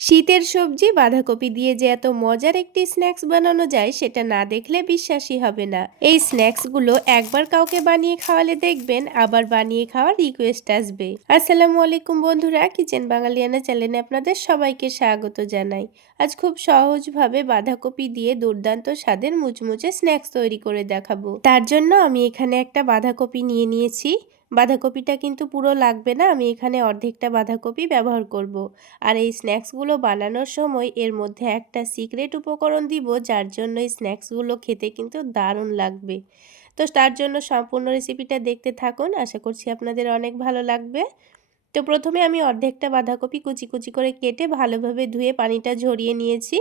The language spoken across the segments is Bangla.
শীতের সবজি বাঁধাকপি দিয়ে যে এত মজার একটি স্ন্যাক্স বানানো যায় সেটা না দেখলে বিশ্বাসই হবে না। এই স্ন্যাক্সগুলো একবার কাউকে বানিয়ে খাওয়ালে দেখবেন আবার বানিয়ে খাওয়ার রিকোয়েস্ট আসবে। আসসালামু আলাইকুম বন্ধুরা, কিচেন বাঙালিয়ানা চ্যানেলে আপনাদের সবাইকে স্বাগত জানাই। আজ খুব সহজভাবে বাঁধাকপি দিয়ে দুর্দান্ত স্বাদের মুচমুচে স্ন্যাক্স তৈরি করে দেখাবো। তার জন্য আমি এখানে একটা বাঁধাকপি নিয়ে নিয়েছি। বাঁধাকপিটা কিন্তু পুরো লাগবে না, আমি এখানে অর্ধেকটা বাঁধাকপি ব্যবহার করব। আর এই স্ন্যাক্সগুলো বানানোর সময় এর মধ্যে একটা সিক্রেট উপকরণ দিব, যার জন্য এই স্ন্যাক্সগুলো খেতে কিন্তু দারুণ লাগবে। তো তার জন্য সম্পূর্ণ রেসিপিটা দেখতে থাকুন, আশা করছি আপনাদের অনেক ভালো লাগবে। তো প্রথমে আমি অর্ধেকটা বাঁধাকপি কুচি কুচি করে কেটে ভালোভাবে ধুয়ে পানিটা ঝরিয়ে নিয়েছি।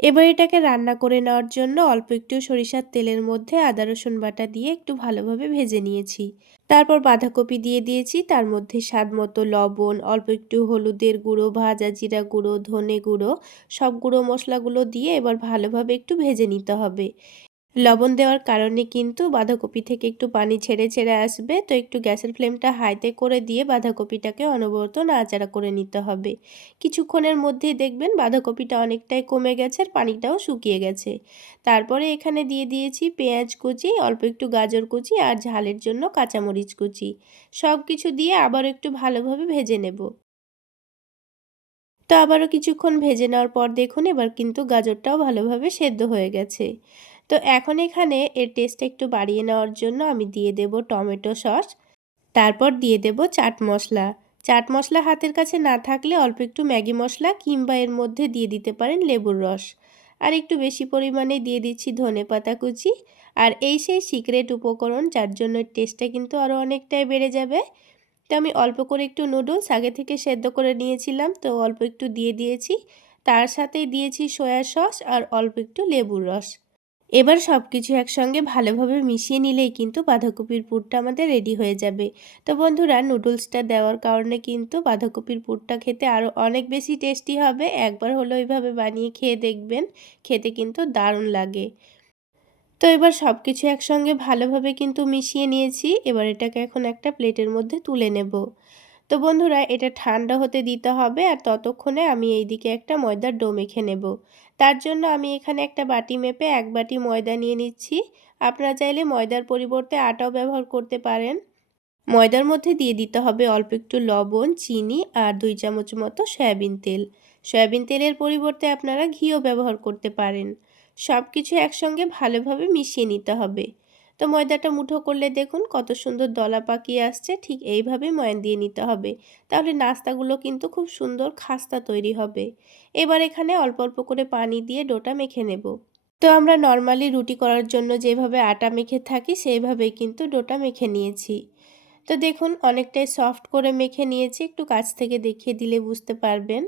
এবার এটাকে রান্না করে নেওয়ার জন্য অল্প একটু সরিষার তেলের মধ্যে আদা রসুন বাটা দিয়ে একটু ভালোভাবে ভেজে নিয়েছি। তারপর বাঁধাকপি দিয়ে দিয়েছি, তার মধ্যে স্বাদ মতো লবণ, অল্প একটু হলুদের গুঁড়ো, ভাজা জিরা গুঁড়ো, ধনে গুঁড়ো, সব গুঁড়ো মশলাগুলো দিয়ে এবার ভালোভাবে একটু ভেজে নিতে হবে। লবণ দেওয়ার কারণে কিন্তু বাঁধাকপি থেকে একটু পানি ছেড়ে ছেড়ে আসবে, তো একটু গ্যাসের ফ্লেমটা হাইতে করে দিয়ে বাঁধাকপিটাকে অনবরত নাড়াচাড়া করে নিতে হবে। কিছুক্ষণের মধ্যেই দেখবেন বাঁধাকপিটা অনেকটাই কমে গেছে আর পানিটাও শুকিয়ে গেছে। তারপরে এখানে দিয়ে দিয়েছি পেঁয়াজ কুচি, অল্প একটু গাজর কুচি আর ঝালের জন্য কাঁচামরিচ কুচি। সব কিছু দিয়ে আবার একটু ভালোভাবে ভেজে নেব। তো আবারও কিছুক্ষণ ভেজে নেওয়ার পর দেখুন এবার কিন্তু গাজরটাও ভালোভাবে সেদ্ধ হয়ে গেছে। তো এখন এখানে এর টেস্টটা একটু বাড়িয়ে নেওয়ার জন্য আমি দিয়ে দেব টমেটো সস। তারপর দিয়ে দেব চাট মশলা। চাট মশলা হাতের কাছে না থাকলে অল্প একটু ম্যাগি মশলা কিংবা এর মধ্যে দিয়ে দিতে পারেন লেবুর রস। আর একটু বেশি পরিমাণে দিয়ে দিচ্ছি ধনেপাতা কুচি। আর এই সেই সিক্রেট উপকরণ যার জন্য টেস্টটা কিন্তু আরও অনেকটাই বেড়ে যাবে। তো আমি অল্প করে একটু নুডলস আগে থেকে সেদ্ধ করে নিয়েছিলাম, তো অল্প একটু দিয়ে দিয়েছি। তার সাথেই দিয়েছি সয়া সস আর অল্প একটু লেবুর রস। এবার সব কিছু একসঙ্গে ভালোভাবে মিশিয়ে নিলেই কিন্তু বাঁধাকপির পুরটা আমাদের রেডি হয়ে যাবে। তো বন্ধুরা, নুডলসটা দেওয়ার কারণে কিন্তু বাঁধাকপির পুরটা খেতে আরও অনেক বেশি টেস্টি হবে। একবার হলো এইভাবে বানিয়ে খেয়ে দেখবেন, খেতে কিন্তু দারুণ লাগে। তো এবার সব কিছু একসঙ্গে ভালোভাবে কিন্তু মিশিয়ে নিয়েছি। এবার এটাকে এখন একটা প্লেটের মধ্যে তুলে নেব। তো বন্ধুরা, এটা ঠান্ডা হতে দিতে হবে আর ততক্ষণে আমি এইদিকে একটা ময়দার ডো মেখে নেব। তার জন্য আমি এখানে একটা বাটি মেপে 1 বাটি ময়দা নিয়ে নিচ্ছি। আপনারা চাইলে ময়দার পরিবর্তে আটাও ব্যবহার করতে পারেন। ময়দার মধ্যে দিয়ে দিতে হবে অল্প একটু লবণ, চিনি আর 2 চামচ মতো সয়াবিন তেল। সয়াবিন তেলের পরিবর্তে আপনারা ঘিও ব্যবহার করতে পারেন। সব কিছু একসঙ্গে ভালোভাবে মিশিয়ে নিতে হবে। তো ময়দাটা মুঠো করলে দেখুন কত সুন্দর দলা পাকিয়ে আসছে, ঠিক এইভাবে ময়ান দিয়ে নিতে হবে। তাহলে নাস্তাগুলো কিন্তু খুব সুন্দর খাস্তা তৈরি হবে। এবার এখানে অল্প অল্প করে পানি দিয়ে ডোটা মেখে নেব। তো আমরা নর্মালি রুটি করার জন্য যেভাবে আটা মেখে থাকি সেইভাবেই কিন্তু ডোটা মেখে নিয়েছি। তো দেখুন অনেকটাই সফট করে মেখে নিয়েছি, একটু কাছ থেকে দেখিয়ে দিলে বুঝতে পারবেন।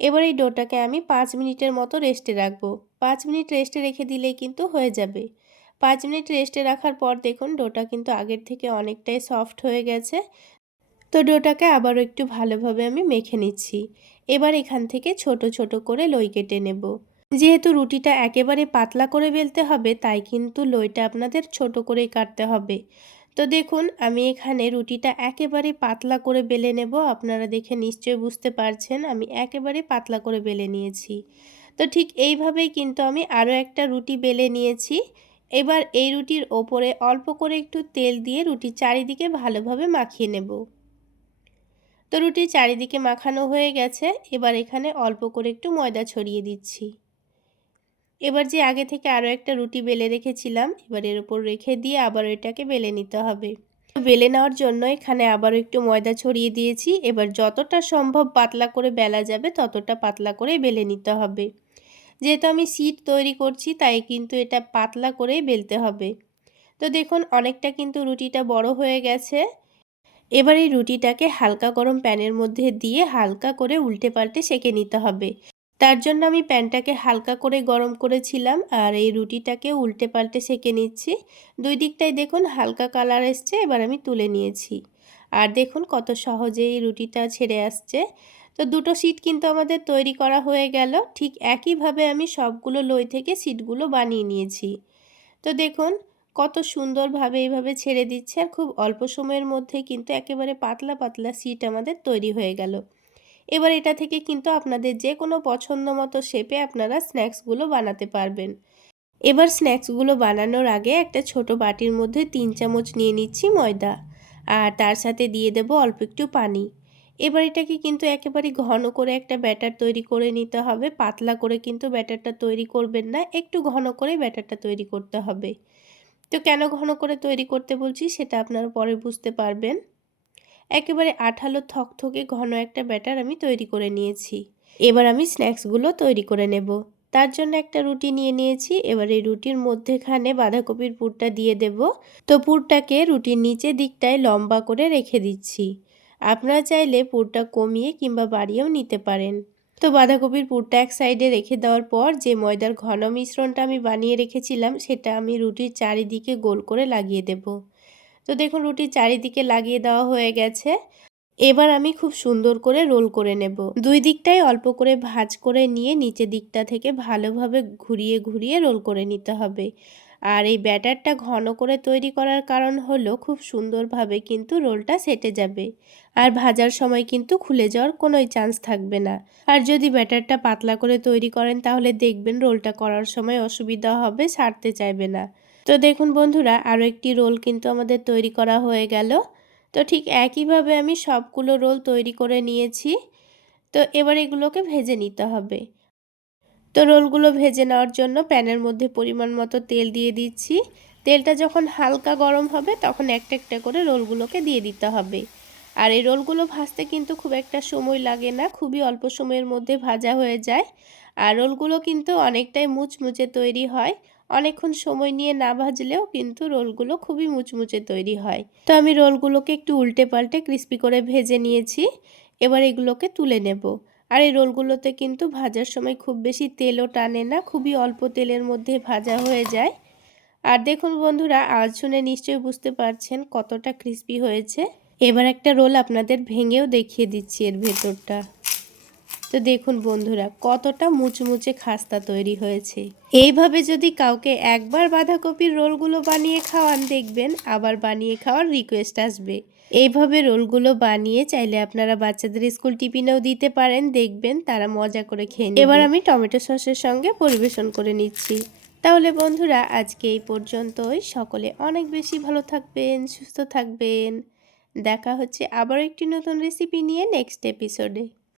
এবার এই ডোটাকে আমি 5 মিনিটের মতো রেস্টে রাখবো। 5 মিনিট রেস্টে রেখে দিলেই কিন্তু হয়ে যাবে। 5 মিনিট রেস্টে রাখার পর দেখুন ডোটা কিন্তু আগের থেকে অনেকটাই সফট হয়ে গেছে। তো ডোটাকে আবারও একটু ভালোভাবে আমি মেখে নিচ্ছি। এবার এখান থেকে ছোট ছোট করে লই কেটে নেব। যেহেতু রুটিটা একেবারে পাতলা করে বেলতে হবে, তাই কিন্তু লইটা আপনাদের ছোট করেই কাটতে হবে। তো দেখুন আমি এখানে রুটিটা একেবারে পাতলা করে বেলে নেব। আপনারা দেখে নিশ্চয়ই বুঝতে পারছেন আমি একেবারে পাতলা করে বেলে নিয়েছি। তো ঠিক এইভাবেই কিন্তু আমি আরও একটা রুটি বেলে নিয়েছি। এবার এই রুটির ওপরে অল্প করে একটু তেল দিয়ে রুটির চারিদিকে ভালোভাবে মাখিয়ে নেব। তো রুটির চারিদিকে মাখানো হয়ে গেছে। এবার এখানে অল্প করে একটু ময়দা ছড়িয়ে দিচ্ছি। এবার যে আগে থেকে আরও একটা রুটি বেলে রেখেছিলাম, এবার এর উপর রেখে দিয়ে আবার এটাকে বেলে নিতে হবে। বেলে নেওয়ার জন্য এখানে আবারও একটু ময়দা ছড়িয়ে দিয়েছি। এবার যতটা সম্ভব পাতলা করে বেলা যাবে ততটা পাতলা করে বেলে নিতে হবে। যেহেতু আমি শিট তৈরি করছি তাই কিন্তু এটা পাতলা করেই বেলতে হবে। তো দেখুন অনেকটা কিন্তু রুটিটা বড় হয়ে গেছে। এবার এই রুটিটাকে হালকা গরম প্যানের মধ্যে দিয়ে হালকা করে উল্টে পাল্টে সেঁকে নিতে হবে। তার জন্য আমি প্যানটাকে হালকা করে গরম করেছিলাম আর এই রুটিটাকে উল্টে পাল্টে সেঁকে নিচ্ছি। দুই দিকটাই দেখুন হালকা কালার এসছে, এবার আমি তুলে নিয়েছি। আর দেখুন কত সহজে এই রুটিটা ছেড়ে আসছে। তো দুটো শিট কিন্তু আমাদের তৈরি করা হয়ে গেল। ঠিক একইভাবে আমি সবগুলো লই থেকে শিটগুলো বানিয়ে নিয়েছি। তো দেখুন কত সুন্দরভাবে এইভাবে ছেড়ে দিচ্ছে আর খুব অল্প সময়ের মধ্যে কিন্তু একেবারে পাতলা পাতলা শিট আমাদের তৈরি হয়ে গেল। এবার এটা থেকে কিন্তু আপনাদের যে কোনো পছন্দ মতো শেপে আপনারা স্ন্যাক্সগুলো বানাতে পারবেন। এবার স্ন্যাক্সগুলো বানানোর আগে একটা ছোট বাটির মধ্যে 3 চামচ নিয়ে নিচ্ছি ময়দা, আর তার সাথে দিয়ে দেব অল্প একটু পানি। এবার এটাকে কিন্তু একেবারে ঘন করে একটা ব্যাটার তৈরি করে নিতে হবে। পাতলা করে কিন্তু ব্যাটারটা তৈরি করবেন না, একটু ঘন করে ব্যাটারটা তৈরি করতে হবে। তো কেন ঘন করে তৈরি করতে বলছি সেটা আপনারা পরে বুঝতে পারবেন। একেবারে আঠালো থকথকে ঘন একটা ব্যাটার আমি তৈরি করে নিয়েছি। এবার আমি স্ন্যাক্সগুলো তৈরি করে নেব। তার জন্য একটা রুটি নিয়ে নিয়েছি। এবার এই রুটির মধ্যেখানে বাঁধাকপির পুরটা দিয়ে দেব। তো পুরটাকে রুটির নিচের দিকটায় লম্বা করে রেখে দিচ্ছি। আপনারা চাইলে পুরটা কমিয়ে কিংবা বাড়িয়েও নিতে পারেন। তো বাঁধাকপির পুরটা এক সাইডে রেখে দেওয়ার পর যে ময়দার ঘন মিশ্রণটা আমি বানিয়ে রেখেছিলাম সেটা আমি রুটির চারিদিকে গোল করে লাগিয়ে দেব। তো দেখুন রুটির চারিদিকে লাগিয়ে দেওয়া হয়ে গেছে। এবার আমি খুব সুন্দর করে রোল করে নেব। দুই দিকটাই অল্প করে ভাঁজ করে নিয়ে নিচের দিকটা থেকে ভালোভাবে ঘুরিয়ে ঘুরিয়ে রোল করে নিতে হবে। আর এই ব্যাটারটা ঘন করে তৈরি করার কারণ হলো খুব সুন্দরভাবে কিন্তু রোলটা সেটে যাবে। আর ভাজার সময় কিন্তু খুলে যাওয়ার কোনোই চান্স থাকবে না। আর যদি ব্যাটারটা পাতলা করে তৈরি করেন তাহলে দেখবেন রোলটা করার সময় অসুবিধা হবে, ছাড়তে চাইবে না। তো দেখুন বন্ধুরা, আরও একটি রোল কিন্তু আমাদের তৈরি করা হয়ে গেল। তো ঠিক একইভাবে আমি সবগুলো রোল তৈরি করে নিয়েছি। তো এবার এগুলোকে ভেজে নিতে হবে। তো রোলগুলো ভেজে নেওয়ার জন্য প্যানের মধ্যে পরিমাণ মতো তেল দিয়ে দিচ্ছি। তেলটা যখন হালকা গরম হবে তখন একটা একটা করে রোলগুলোকে দিয়ে দিতে হবে। আর এই রোলগুলো ভাজতে কিন্তু খুব একটা সময় লাগে না, খুবই অল্প সময়ের মধ্যে ভাজা হয়ে যায়। আর রোলগুলো কিন্তু অনেকটাই মুচমুচে তৈরি হয়। অনেকক্ষণ সময় নিয়ে না ভাজলেও কিন্তু রোলগুলো খুবই মুচমুচে তৈরি হয়। তো আমি রোলগুলোকে একটু উল্টে পাল্টে ক্রিস্পি করে ভেজে নিয়েছি। এবার এগুলোকে তুলে নেব। আর এই রোলগুলোতে কিন্তু ভাজার সময় খুব বেশি তেলও টানে না, খুবই অল্প তেলের মধ্যে ভাজা হয়ে যায়। আর দেখুন বন্ধুরা, আওয়াজ শুনে নিশ্চয়ই বুঝতে পারছেন কতটা ক্রিস্পি হয়েছে। এবার একটা রোল আপনাদের ভেঙেও দেখিয়ে দিচ্ছি এর ভেতরটা। তো দেখুন বন্ধুরা, কতটা মুচমুচে খাস্তা তৈরি হয়েছে। এইভাবে যদি কাউকে একবার বাঁধাকপির রোলগুলো বানিয়ে খাওয়ান, দেখবেন আবার বানিয়ে খাওয়ার রিকোয়েস্ট আসবে। এইভাবে রোলগুলো বানিয়ে চাইলে আপনারা বাচ্চাদের স্কুল টিফিনেও দিতে পারেন, দেখবেন তারা মজা করে খেয়ে নেবে। এবার আমি টমেটো সসের সঙ্গে পরিবেশন করে নিচ্ছি। তাহলে বন্ধুরা, আজকে এই পর্যন্তই। সকলে অনেক বেশি ভালো থাকবেন, সুস্থ থাকবেন। দেখা হচ্ছে আবার একটি নতুন রেসিপি নিয়ে নেক্সট এপিসোডে।